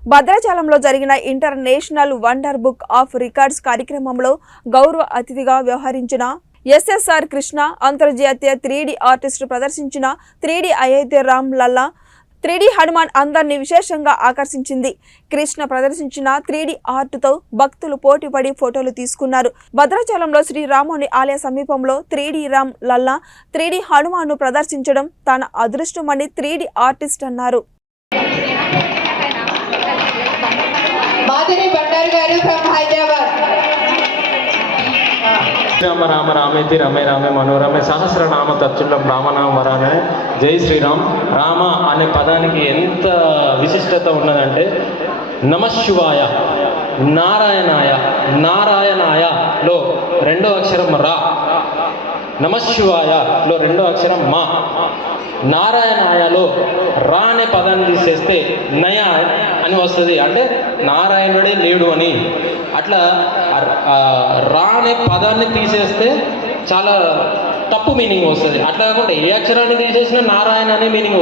భద్రాచలంలో జరిగిన international wonder book of records కార్యక్రమంలో గౌరవ అతిథిగా వ్యవహరించిన ఎస్ఎస్ఆర్ కృష్ణ అంతర్జాతీయ 3D ఆర్టిస్ట్ ప్రదర్శించిన 3D అయోధ్య రామ్ లల్లా 3D హనుమాన్ అందరినీ విశేషంగా ఆకర్షించింది. కృష్ణ ప్రదర్శించిన 3D ఆర్ట్తో భక్తులు పోటీపడి ఫోటోలు తీసుకున్నారు. భద్రాచలంలో శ్రీరాముని ఆలయ సమీపంలో 3D రామ్ లల్లా 3D హనుమాన్ను ప్రదర్శించడం తన అదృష్టమని 3D ఆర్టిస్ట్ అన్నారు. శ్రీరామ రామ రామేతి రమే రామే మనోరమే సహస్రనామ తత్తుల్యం రామనామ వరానే. జై శ్రీరామ్. రామ అనే పదానికి ఎంత విశిష్టత ఉన్నదంటే నమశివాయ, నారాయణాయ, నారాయణాయలో రెండో అక్షరం రా, నమశివాయలో రెండో అక్షరం మా, నారాయణాయలో రా అనే పదాన్ని తీసేస్తే నయ అని వస్తుంది. అంటే నారాయణుడే లేడు అని. అట్లా రా అనే పదాన్ని తీసేస్తే చాలా తప్పు మీనింగ్ వస్తుంది. అట్లా కాకుండా ఏ అక్షరాన్ని తీసేసినా నారాయణ అనే మీనింగ్